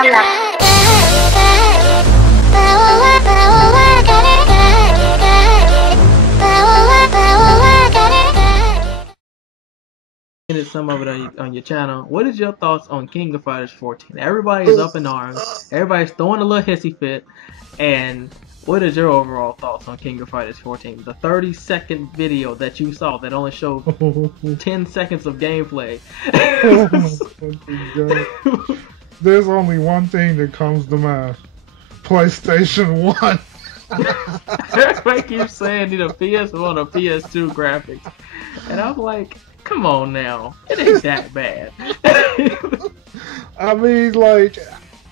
Some of it on your channel. What is your thoughts on King of Fighters 14? Everybody's up in arms. Everybody's throwing a little hissy fit. And what is your overall thoughts on King of Fighters 14? The 30-second video that you saw that only showed 10 seconds of gameplay. There's only one thing that comes to mind. PlayStation 1. Everybody keeps saying need a PS1 or PS2 graphics. And I'm like, come on now. It ain't that bad. I mean, like,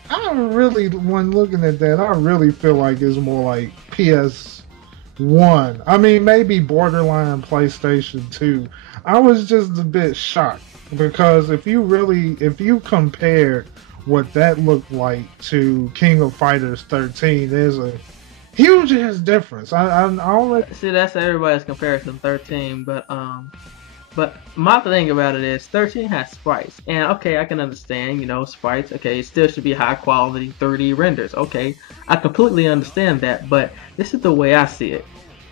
I really, when looking at that, I really feel like it's more like PS1. I mean, maybe borderline PlayStation 2. I was just a bit shocked because if you compare what that looked like to King of Fighters 13, there's a huge difference. I already see that's everybody's comparison 13, but my thing about it is 13 has sprites, and okay, I can understand, sprites. Okay, it still should be high quality 3D renders. Okay, I completely understand that, but this is the way I see it.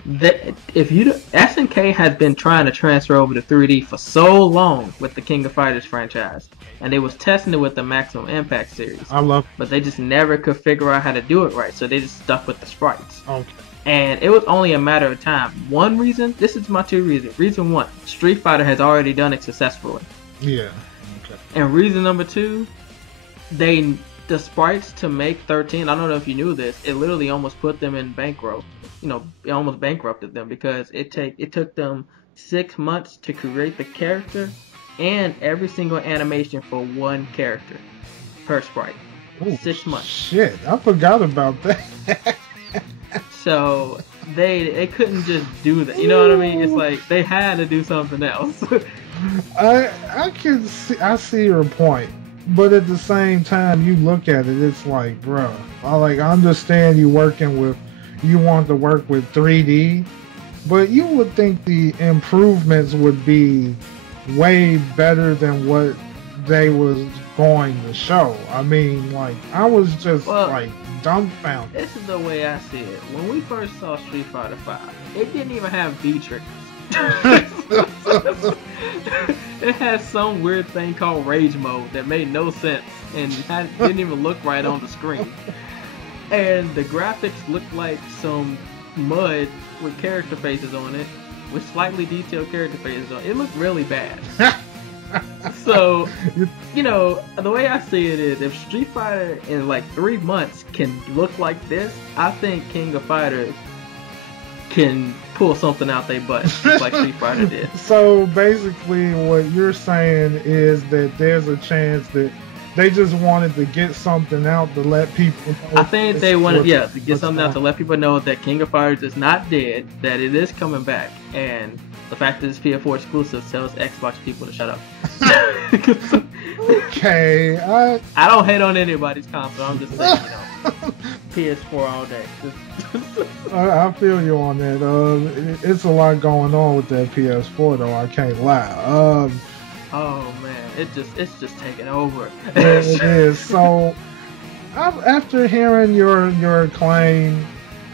That if SNK has been trying to transfer over to 3D for so long with the King of Fighters franchise, and they was testing it with the Maximum Impact series. But they just never could figure out how to do it right, so they just stuck with the sprites. Okay. And it was only a matter of time. One reason, this is my two reasons. Reason one, Street Fighter has already done it successfully. Yeah. Okay. And reason number two, the sprites to make 13, I don't know if you knew this, it literally almost put them in bankrupt. It almost bankrupted them because it took them 6 months to create the character and every single animation for one character per sprite. Ooh, 6 months. Shit, I forgot about that. So they couldn't just do that. You know what I mean? It's like they had to do something else. I see your point, but at the same time, you look at it, it's like, bro, I understand you want to work with 3D, but you would think the improvements would be way better than what they was going to show. I mean, like, I was just dumbfounded. This is the way I see it. When we first saw Street Fighter V, it didn't even have V triggers. It had some weird thing called Rage Mode that made no sense and didn't even look right on the screen. And the graphics looked like some mud with character faces on it, with slightly detailed character faces on it. It looked really bad. So, the way I see it is, if Street Fighter in like 3 months can look like this, I think King of Fighters can pull something out their butt, just like Street Fighter did. So basically what you're saying is that there's a chance that they just wanted to get something out to let people know. I think they wanted, to get something out to let people know that King of Fighters is not dead, that it is coming back, and the fact that it's PS4 exclusive tells Xbox people to shut up. Okay, I don't hate on anybody's console. I'm just saying, PS4 all day. I feel you on that. It's a lot going on with that PS4 though. I can't lie. Oh man, it's just taking over. It is. So after hearing your claim,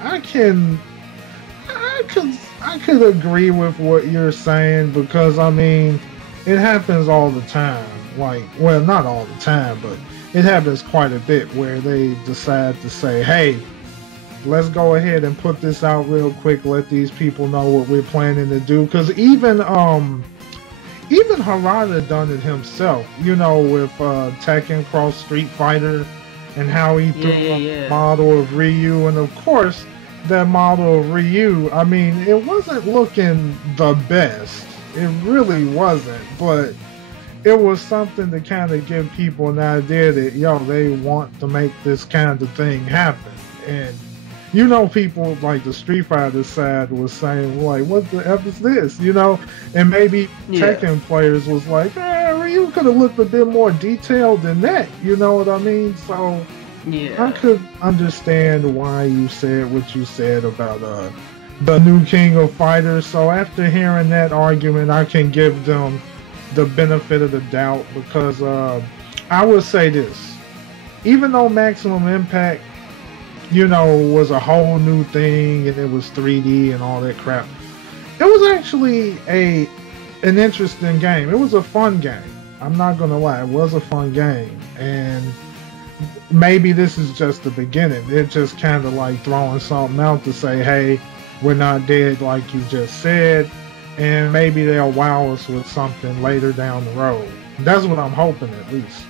I could agree with what you're saying, because I mean, it happens all the time. Like, well, not all the time, but it happens quite a bit where they decide to say, hey, let's go ahead and put this out real quick, let these people know what we're planning to do. Because even Harada done it himself, with Tekken Cross Street Fighter, and how he threw a model of Ryu. And of course, that model of Ryu, I mean, it wasn't looking the best. It really wasn't, but it was something to kind of give people an idea that, they want to make this kind of thing happen. And people like the Street Fighter side was saying, like, what the F is this? And maybe Tekken players was like, Ryu could have looked a bit more detailed than that. You know what I mean? So I could understand why you said what you said about the new King of Fighters. So after hearing that argument, I can give them the benefit of the doubt, because I would say this. even though Maximum Impact, you know, was a whole new thing and it was 3D and all that crap, it was actually an interesting game. It was a fun game. I'm not gonna lie, it was a fun game. And maybe this is just the beginning. They're just kind of like throwing something out to say, hey, we're not dead like you just said, and maybe they'll wow us with something later down the road. That's what I'm hoping, at least.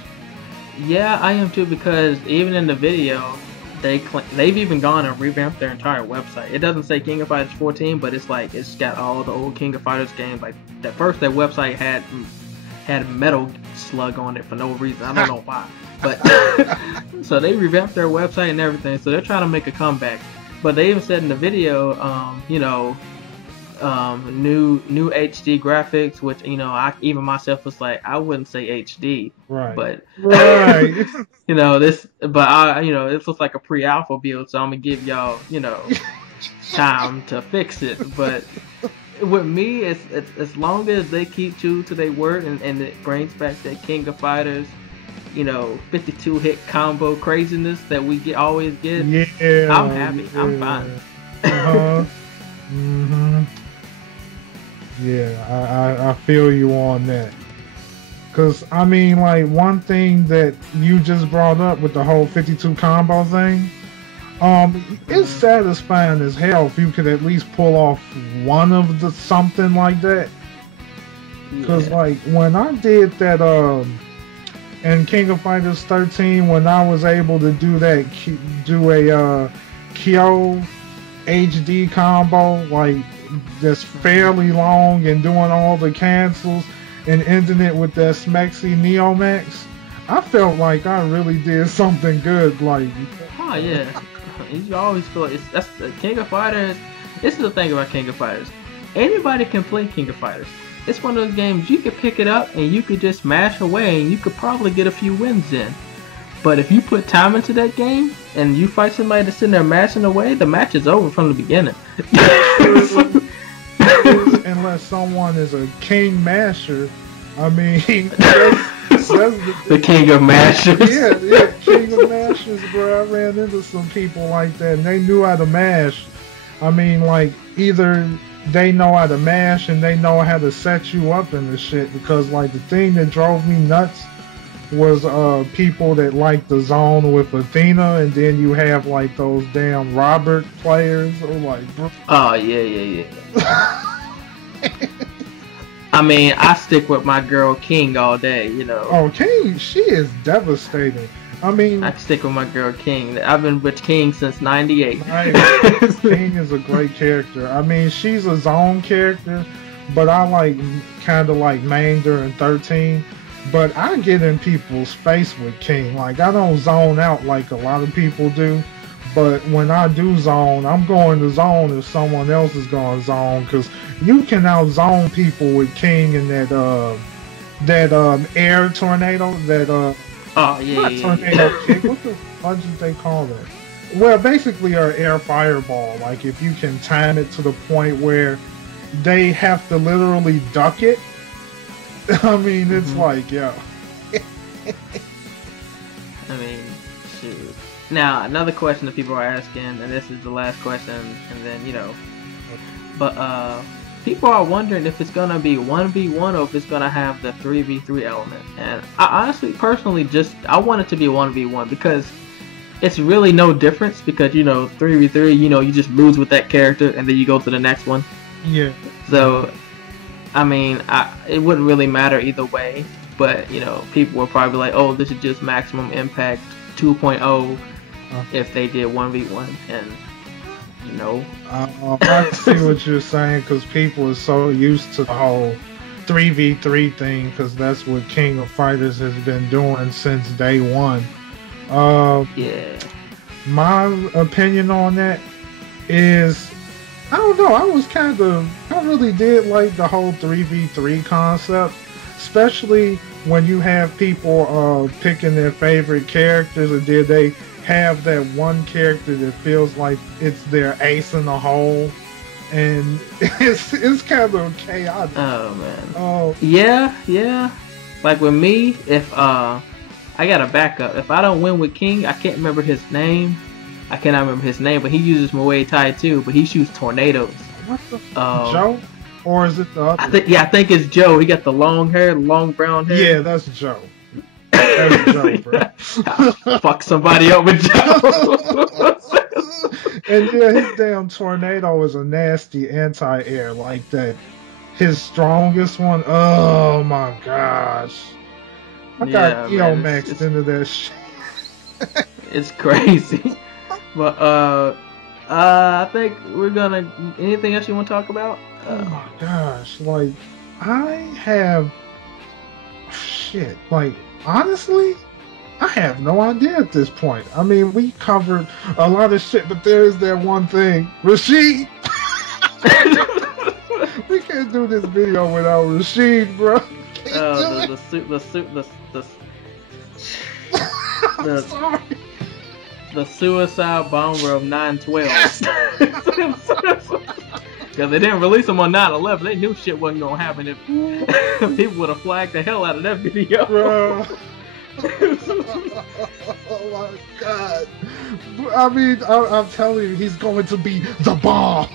Yeah, I am too, because even in the video, they've even gone and revamped their entire website. It doesn't say King of Fighters 14, but it's like it's got all the old King of Fighters games. Like at first, their website had Metal Slug on it for no reason. I don't know why, but so they revamped their website and everything. So they're trying to make a comeback. But they even said in the video, you know, new HD graphics, which, you know, I even myself was like, I wouldn't say HD, right? But right, you know, you know, this looks like a pre-alpha build, so I'm gonna give y'all, you know, time to fix it. But with me, it's as long as they keep true to their word and it brings back that King of Fighters, you know, 52 hit combo craziness that we always get. Yeah, I'm happy. Yeah. I'm fine. Yeah, I feel you on that. Cause I mean, like, one thing that you just brought up with the whole 52 combo thing, it's satisfying as hell if you could at least pull off one of the something like that. Cause like when I did that, in King of Fighters 13, when I was able to do that, Kyo HD combo, like that's fairly long and doing all the cancels and ending it with that Smexy Neomax, I felt like I really did something good. Like, oh yeah, you always feel that's the King of Fighters. This is the thing about King of Fighters. Anybody can play King of Fighters. It's one of those games you could pick it up and you could just mash away and you could probably get a few wins in. But if you put time into that game and you fight somebody that's sitting there mashing away, the match is over from the beginning. Unless someone is a king masher, I mean, that's the king of mashers. Yeah, king of mashers, bro. I ran into some people like that, and they knew how to mash. I mean, like, either they know how to mash and they know how to set you up in the shit, because, like, the thing that drove me nuts was people that like the zone with Athena, and then you have like those damn Robert players. Or like, oh yeah. I mean, I stick with my girl King all day, you know. Oh, King, she is devastating. I mean, I stick with my girl King. I've been with King since '98. King is a great character. I mean, she's a zone character, but I like kind of like mained her in 13. But I get in people's face with King. Like, I don't zone out like a lot of people do. But when I do zone, I'm going to zone if someone else is going to zone. Because you can out-zone people with King and that air tornado. Tornado kick. What the fuck did they call that? Well, basically an air fireball. Like, if you can time it to the point where they have to literally duck it. I mean, it's like, yeah. I mean, shoot. Now, another question that people are asking, and this is the last question, and then, you know, but people are wondering if it's gonna be 1v1 or if it's gonna have the 3v3 element. And I honestly, personally, I want it to be 1v1 because it's really no difference. Because, you know, 3v3, you know, you just lose with that character and then you go to the next one. Yeah. So, I mean, it wouldn't really matter either way, but, you know, people will probably be like, oh, this is just Maximum Impact 2.0 if they did 1v1, and, you know. I see what you're saying, because people are so used to the whole 3v3 thing, because that's what King of Fighters has been doing since day one. Yeah. My opinion on that is, I don't know, I really did like the whole 3v3 concept, especially when you have people picking their favorite characters, and then they have that one character that feels like it's their ace in the hole, and it's kind of chaotic. Oh man. Oh yeah. Like with me, if I got a backup. If I don't win with King, I can't remember his name. I cannot remember his name, but he uses Muay Thai too. But he shoots tornadoes. What the Joe? Or is it the other? I think it's Joe. He got the long hair, long brown hair. Yeah, that's Joe. That's Joe, bro. Fuck somebody up with Joe. And yeah, his damn tornado is a nasty anti-air like that. His strongest one, oh my gosh. I got maxed into that shit. It's crazy. But I think we're gonna. Anything else you want to talk about? Oh my gosh, like I have shit. Like honestly, I have no idea at this point. I mean, we covered a lot of shit, but there is that one thing, Rashid. We can't do this video without Rashid, bro. The suicide bomber of 9/12. Because they didn't release him on 9/11. They knew shit wasn't going to happen if people would have flagged the hell out of that video. Bro. Oh my god. I mean, I'm telling you, he's going to be the bomb.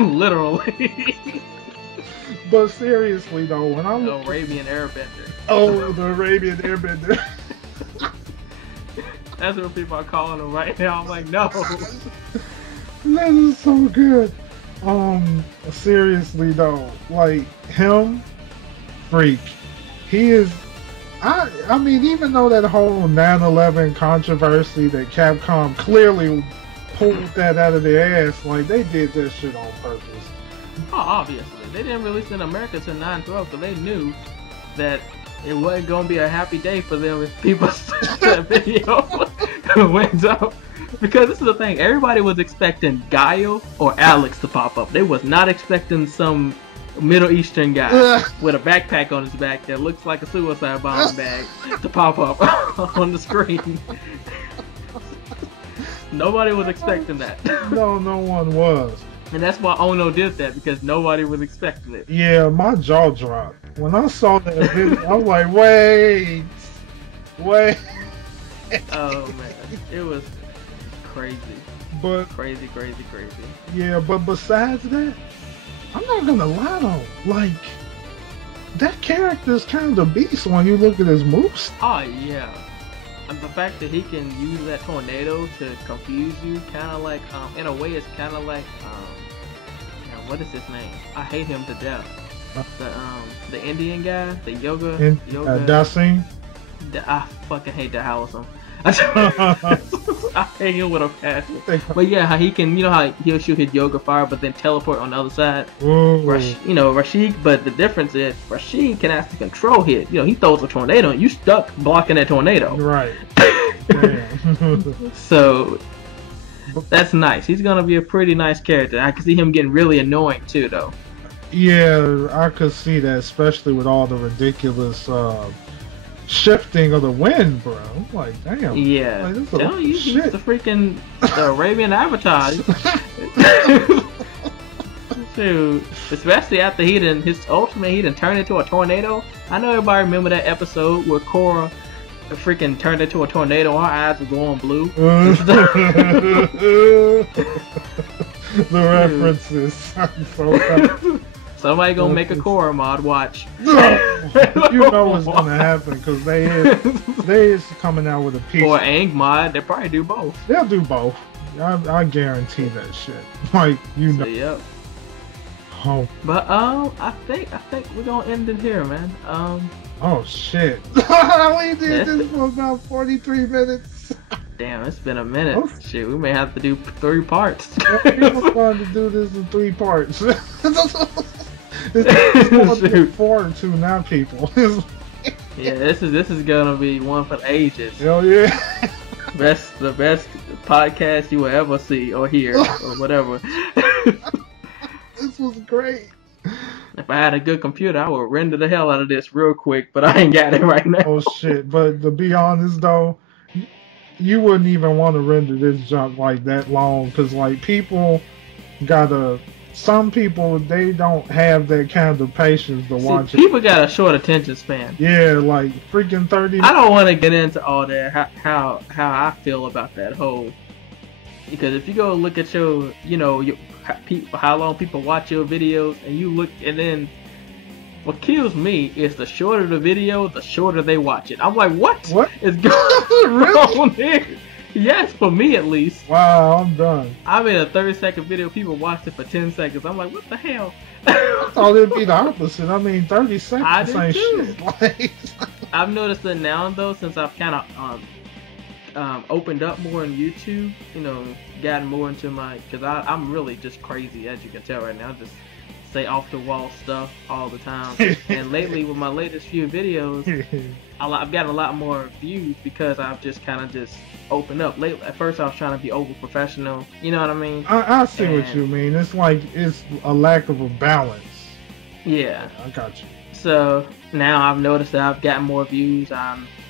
Literally. But seriously though, when I'm the Arabian Airbender. Oh, the Arabian Airbender. That's what people are calling him right now. I'm like, no. That is so good. Seriously though, like him, freak. He is. I mean, even though that whole 9/11 controversy that Capcom clearly pulled that out of their ass, like they did that shit on purpose. Oh, obviously. They didn't release it in America till 9/12 because they knew that it wasn't going to be a happy day for them if people saw that video went up. Because this is the thing, everybody was expecting Guile or Alex to pop up. They was not expecting some Middle Eastern guy with a backpack on his back that looks like a suicide bomb bag to pop up on the screen. Nobody was expecting that. No one was. And that's why Ono did that, because nobody was expecting it. Yeah, my jaw dropped. When I saw that video, I was like, wait. Oh man, it was crazy. But crazy. Yeah, but besides that, I'm not gonna lie though, like that character's kind of a beast when you look at his moves. Oh yeah, and the fact that he can use that tornado to confuse you, kind of like, in a way, it's kind of like, what is his name? I hate him to death. The Indian guy, the yoga. Daseem. I fucking hate to house him. I hate him with a passion. But yeah, how he can, how he'll shoot his yoga fire, but then teleport on the other side. Rashid. But the difference is Rashid can actually control his. He throws a tornado, and you stuck blocking that tornado. Right. So that's nice. He's gonna be a pretty nice character. I can see him getting really annoying too, though. Yeah, I could see that, especially with all the ridiculous shifting of the wind, bro. I'm like, damn. Yeah. Like, Tell you, he's the freaking Arabian Avatar. Dude, especially after his ultimate, he done turned into a tornado. I know everybody remember that episode where Korra freaking turned into a tornado. Her eyes were going blue. The references. So somebody gonna make a Korra mod, watch. You know what's gonna happen, because they is coming out with a piece. Or Aang mod, they probably do both. They'll do both. I guarantee that shit. Like, So, yep. Oh. But I think we're gonna end it here, man. Oh shit. We did this for about 43 minutes. Damn, it's been a minute. Shit, we may have to do 3 parts. We're going to do this in 3 parts. It's going to be 4 or 2 now, people. Yeah, this is gonna be one for the ages. Hell yeah. The best podcast you will ever see or hear or whatever. This was great. If I had a good computer, I would render the hell out of this real quick, but I ain't got it right now. Oh shit! But to be honest though, you wouldn't even want to render this junk like that long, because like people gotta some people, they don't have that kind of patience to watch it. People got a short attention span. Yeah, like freaking 30. I don't want to get into all that, how I feel about that whole, because if you go look at your, how long people watch your videos, and you look, and then what kills me is the shorter the video, the shorter they watch it. I'm like, what is going on here? Yes, for me at least. Wow, I'm done. I made a 30-second video, people watched it for 10 seconds. I'm like, what the hell? I thought it'd be the opposite. I mean, 30 seconds ain't shit. Like... I've noticed it now, though, since I've kind of opened up more on YouTube, gotten more into because I'm really just crazy, as you can tell right now. Just say off-the-wall stuff all the time. And lately, with my latest few videos, I've gotten a lot more views because I've just kind of just opened up. At first, I was trying to be over-professional. You know what I mean? I see what you mean. It's like it's a lack of a balance. Yeah. I got you. So now I've noticed that I've gotten more views.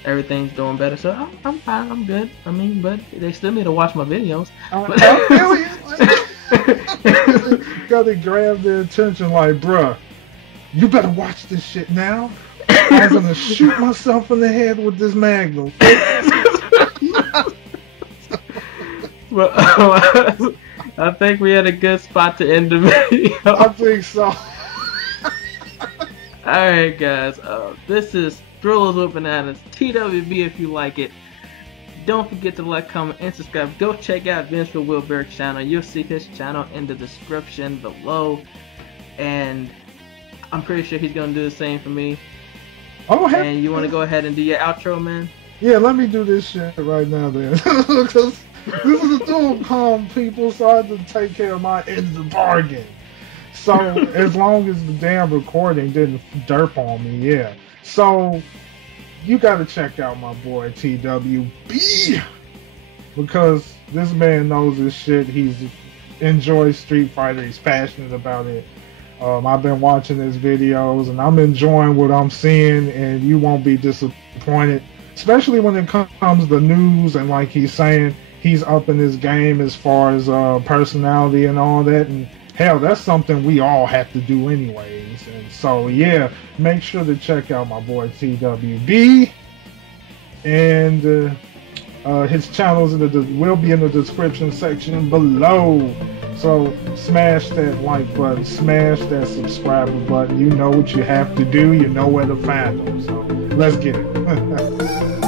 Everything's doing better. So I'm fine. I'm good. I mean, but they still need to watch my videos. Gotta grab their attention like, bruh, you better watch this shit now. I'm gonna shoot myself in the head with this magnum. Well, I think we had a good spot to end the video. I think so. Alright guys, this is Thrillers with Bananas, T.W.B if you like it. Don't forget to like, comment, and subscribe. Go check out Vengefulwilburg's channel. You'll see his channel in the description below. And I'm pretty sure he's going to do the same for me. Oh, and you want to go ahead and do your outro, man? Yeah, let me do this shit right now then. Because this is a dual calm, people, so I have to take care of my end of the bargain. So, as long as the damn recording didn't derp on me, yeah. So, you gotta check out my boy T.W.B. because this man knows his shit. He enjoys Street Fighter. He's passionate about it. I've been watching his videos and I'm enjoying what I'm seeing, and you won't be disappointed, especially when it comes to news and like he's saying he's up in his game as far as personality and all that. And hell, that's something we all have to do anyways. And so, yeah, make sure to check out my boy T.W.B. And his channels will be in the description section below. So smash that like button, smash that subscriber button. You know what you have to do. You know where to find them. So let's get it.